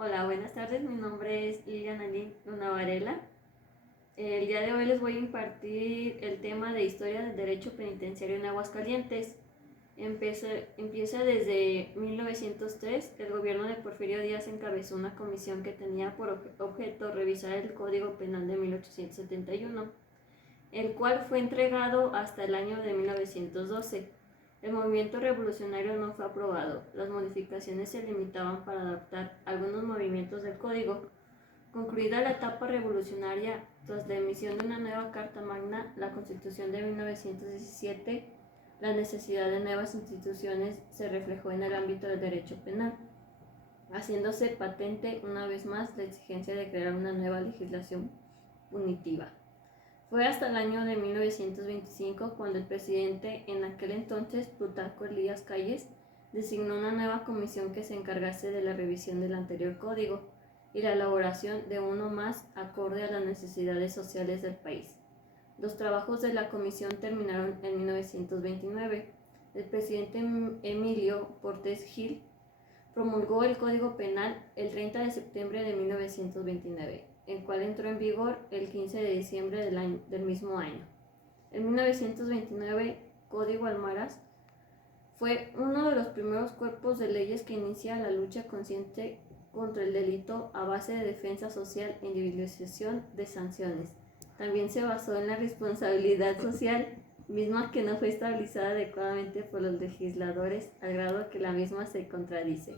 Hola, buenas tardes. Mi nombre es Liliana Luna Varela. El día de hoy les voy a impartir el tema de historia del derecho penitenciario en Aguascalientes. Empieza desde 1903. El gobierno de Porfirio Díaz encabezó una comisión que tenía por objeto revisar el Código Penal de 1871, el cual fue entregado hasta el año de 1912. El movimiento revolucionario no fue aprobado. Las modificaciones se limitaban para adaptar algunos movimientos del código. Concluida la etapa revolucionaria, tras la emisión de una nueva Carta Magna, la Constitución de 1917, la necesidad de nuevas instituciones se reflejó en el ámbito del derecho penal, haciéndose patente una vez más la exigencia de crear una nueva legislación punitiva. Fue hasta el año de 1925 cuando el presidente, en aquel entonces Plutarco Elías Calles, designó una nueva comisión que se encargase de la revisión del anterior código y la elaboración de uno más acorde a las necesidades sociales del país. Los trabajos de la comisión terminaron en 1929. El presidente Emilio Portes Gil promulgó el Código Penal el 30 de septiembre de 1929, el cual entró en vigor el 15 de diciembre del mismo año. En 1929, Código Almaraz fue uno de los primeros cuerpos de leyes que inicia la lucha consciente contra el delito a base de defensa social e individualización de sanciones. También se basó en la responsabilidad social, misma que no fue estabilizada adecuadamente por los legisladores, al grado que la misma se contradice.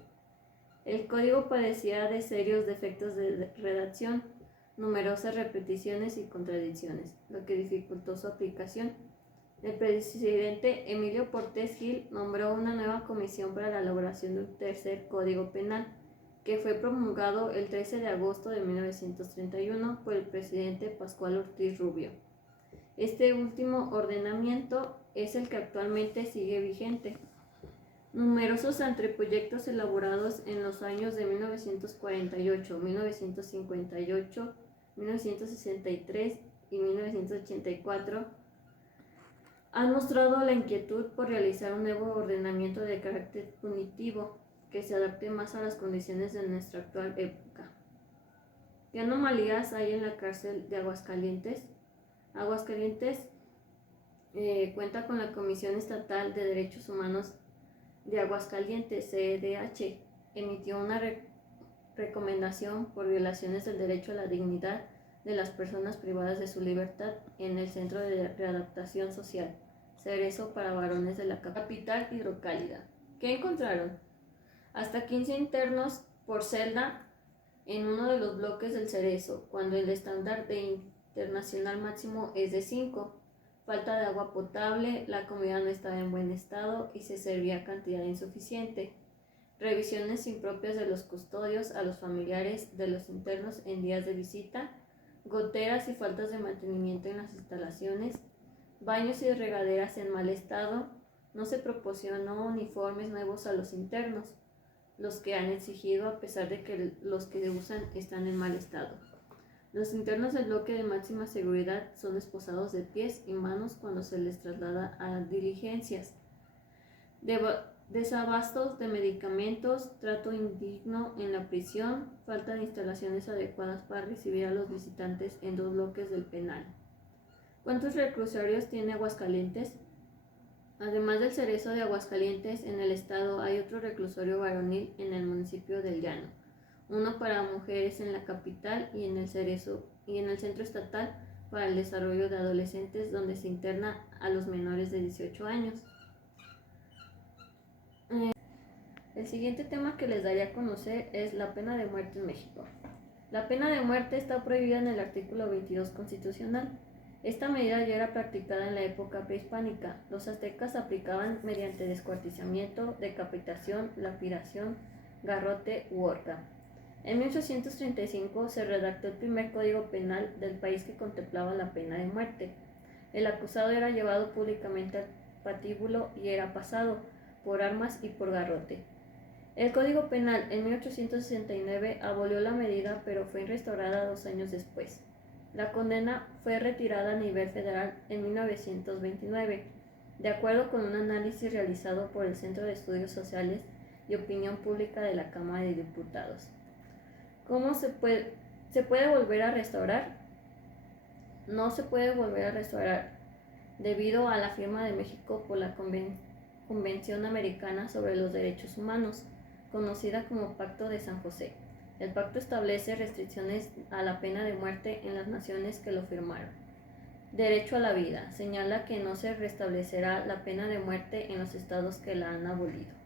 El código padecía de serios defectos de redacción, numerosas repeticiones y contradicciones, lo que dificultó su aplicación. El presidente Emilio Portes Gil nombró una nueva comisión para la elaboración de un tercer código penal, que fue promulgado el 13 de agosto de 1931 por el presidente Pascual Ortiz Rubio. Este último ordenamiento es el que actualmente sigue vigente. Numerosos anteproyectos elaborados en los años de 1948, 1958, 1963 y 1984 han mostrado la inquietud por realizar un nuevo ordenamiento de carácter punitivo que se adapte más a las condiciones de nuestra actual época. ¿Qué anomalías hay en la cárcel de Aguascalientes? Aguascalientes cuenta con la Comisión Estatal de Derechos Humanos de Aguascalientes, CEDH, emitió una recomendación por violaciones del derecho a la dignidad de las personas privadas de su libertad en el Centro de Readaptación Social, Cerezo para varones de la capital hidrocálida. ¿Qué encontraron? Hasta 15 internos por celda en uno de los bloques del Cerezo, cuando el estándar internacional máximo es de 5. Falta de agua potable, la comida no estaba en buen estado y se servía cantidad insuficiente. Revisiones impropias de los custodios a los familiares de los internos en días de visita, goteras y faltas de mantenimiento en las instalaciones, baños y regaderas en mal estado, no se proporcionó uniformes nuevos a los internos, los que han exigido a pesar de que los que usan están en mal estado. Los internos del bloque de máxima seguridad son esposados de pies y manos cuando se les traslada a diligencias. Desabastos de medicamentos, trato indigno en la prisión, falta de instalaciones adecuadas para recibir a los visitantes en 2 bloques del penal. ¿Cuántos reclusorios tiene Aguascalientes? Además del Cerezo de Aguascalientes, en el estado hay otro reclusorio varonil en el municipio del Llano, uno para mujeres en la capital y en el Cerezo y en el Centro Estatal para el Desarrollo de Adolescentes, donde se interna a los menores de 18 años. El siguiente tema que les daré a conocer es la pena de muerte en México. La pena de muerte está prohibida en el artículo 22 constitucional. Esta medida ya era practicada en la época prehispánica. Los aztecas aplicaban mediante descuartizamiento, decapitación, lapidación, garrote u horca. En 1835 se redactó el primer código penal del país que contemplaba la pena de muerte. El acusado era llevado públicamente al patíbulo y era pasado por armas y por garrote. El Código Penal en 1869 abolió la medida, pero fue restaurada 2 años después. La condena fue retirada a nivel federal en 1929, de acuerdo con un análisis realizado por el Centro de Estudios Sociales y Opinión Pública de la Cámara de Diputados. ¿Cómo se puede volver a restaurar? No se puede volver a restaurar debido a la firma de México por la Convención Americana sobre los Derechos Humanos, conocida como Pacto de San José. El pacto establece restricciones a la pena de muerte en las naciones que lo firmaron. Derecho a la vida. Señala que no se restablecerá la pena de muerte en los estados que la han abolido.